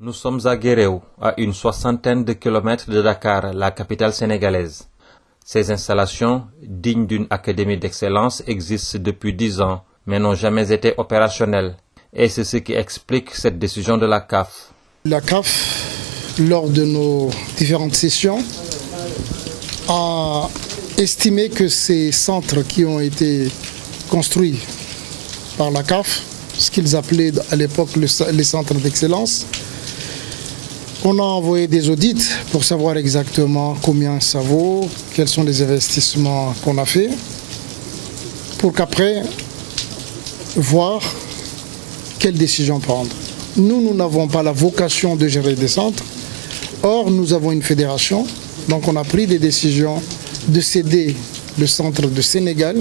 Nous sommes à Guéréo, à une soixantaine de kilomètres de Dakar, la capitale sénégalaise. Ces installations, dignes d'une académie d'excellence, existent depuis 10 ans, mais n'ont jamais été opérationnelles. Et c'est ce qui explique cette décision de la CAF. La CAF, lors de nos différentes sessions, a estimé que ces centres qui ont été construits par la CAF, ce qu'ils appelaient à l'époque les centres d'excellence, on a envoyé des audits pour savoir exactement combien ça vaut, quels sont les investissements qu'on a fait, pour qu'après, voir quelles décisions prendre. Nous n'avons pas la vocation de gérer des centres. Or, nous avons une fédération, donc on a pris des décisions de céder le centre de Sénégal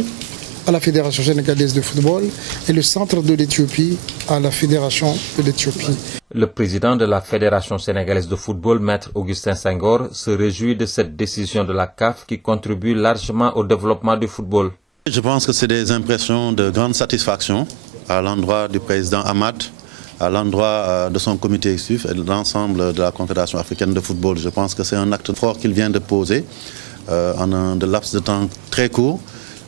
à la Fédération sénégalaise de football et le centre de l'Éthiopie à la Fédération de l'Éthiopie. Le président de la Fédération sénégalaise de football, Maître Augustin Senghor, se réjouit de cette décision de la CAF qui contribue largement au développement du football. Je pense que c'est des impressions de grande satisfaction à l'endroit du président Hamad, à l'endroit de son comité exécutif et de l'ensemble de la Confédération africaine de football. Je pense que c'est un acte fort qu'il vient de poser en un laps de temps très court.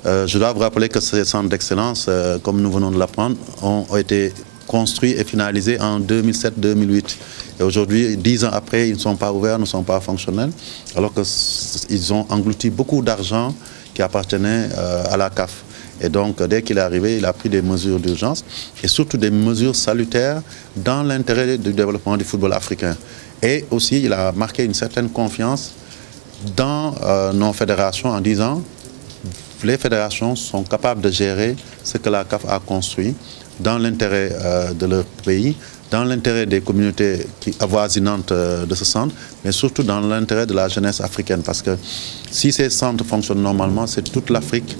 Je dois vous rappeler que ces centres d'excellence, comme nous venons de l'apprendre, ont été construits et finalisés en 2007-2008. Et aujourd'hui, 10 ans après, ils ne sont pas ouverts, ne sont pas fonctionnels, alors qu'ils ont englouti beaucoup d'argent qui appartenait à la CAF. Et donc, dès qu'il est arrivé, il a pris des mesures d'urgence et surtout des mesures salutaires dans l'intérêt du développement du football africain. Et aussi, il a marqué une certaine confiance dans nos fédérations en disant les fédérations sont capables de gérer ce que la CAF a construit dans l'intérêt de leur pays, dans l'intérêt des communautés avoisinantes de ce centre, mais surtout dans l'intérêt de la jeunesse africaine. Parce que si ces centres fonctionnent normalement, c'est toute l'Afrique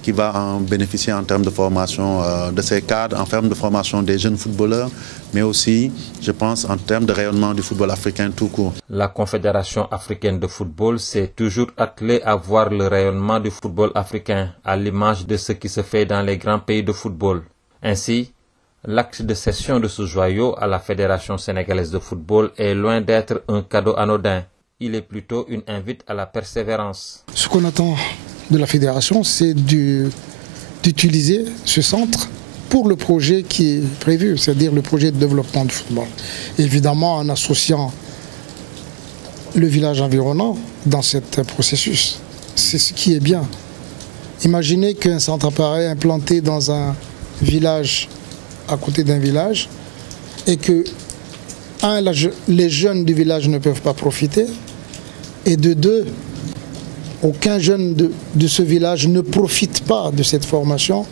qui va en bénéficier en termes de formation de ces cadres, en termes de formation des jeunes footballeurs, mais aussi, je pense, en termes de rayonnement du football africain tout court. La Confédération africaine de football s'est toujours attelée à voir le rayonnement du football africain à l'image de ce qui se fait dans les grands pays de football. Ainsi, l'acte de cession de ce joyau à la Fédération sénégalaise de football est loin d'être un cadeau anodin. Il est plutôt une invite à la persévérance. Ce qu'on attend de la fédération, c'est d'utiliser ce centre pour le projet qui est prévu, c'est-à-dire le projet de développement du football. Évidemment, en associant le village environnant dans ce processus. C'est ce qui est bien. Imaginez qu'un centre pareil implanté dans un village à côté d'un village et que, les jeunes du village ne peuvent pas profiter et de deux, aucun jeune de ce village ne profite pas de cette formation,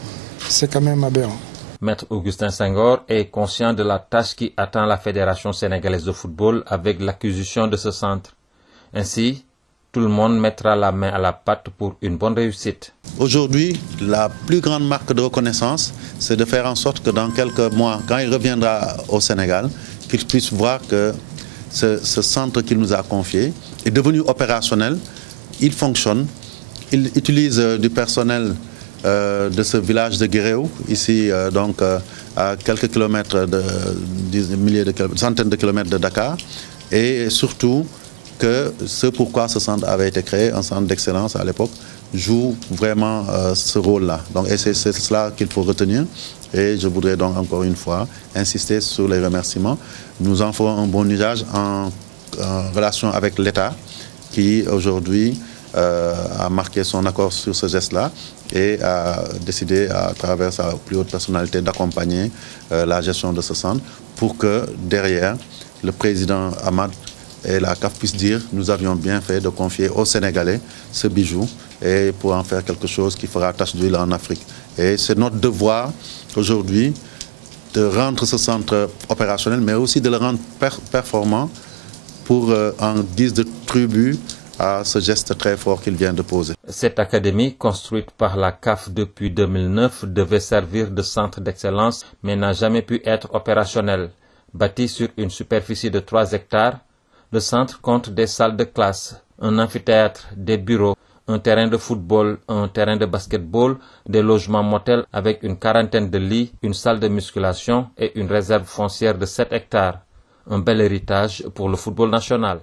c'est quand même aberrant. Maître Augustin Senghor est conscient de la tâche qui attend la Fédération sénégalaise de football avec l'acquisition de ce centre. Ainsi, tout le monde mettra la main à la pâte pour une bonne réussite. Aujourd'hui, la plus grande marque de reconnaissance, c'est de faire en sorte que dans quelques mois, quand il reviendra au Sénégal, qu'il puisse voir que ce centre qu'il nous a confié est devenu opérationnel. Il fonctionne, il utilise du personnel de ce village de Guéréo, ici donc à quelques kilomètres, centaines de kilomètres de Dakar, et surtout que ce pourquoi ce centre avait été créé, un centre d'excellence à l'époque, joue vraiment ce rôle-là. Et c'est cela qu'il faut retenir. Et je voudrais donc encore une fois insister sur les remerciements. Nous en ferons un bon usage en relation avec l'État qui aujourd'hui a marqué son accord sur ce geste-là et a décidé à travers sa plus haute personnalité d'accompagner la gestion de ce centre pour que derrière le président Hamad et la CAF puisse dire nous avions bien fait de confier aux Sénégalais ce bijou et pour en faire quelque chose qui fera tache d'huile en Afrique. Et c'est notre devoir aujourd'hui de rendre ce centre opérationnel mais aussi de le rendre performant pour en guise de tribut à ce geste très fort qu'il vient de poser. Cette académie, construite par la CAF depuis 2009, devait servir de centre d'excellence, mais n'a jamais pu être opérationnelle. Bâti sur une superficie de 3 hectares, le centre compte des salles de classe, un amphithéâtre, des bureaux, un terrain de football, un terrain de basketball, des logements motels avec une quarantaine de lits, une salle de musculation et une réserve foncière de 7 hectares. Un bel héritage pour le football national.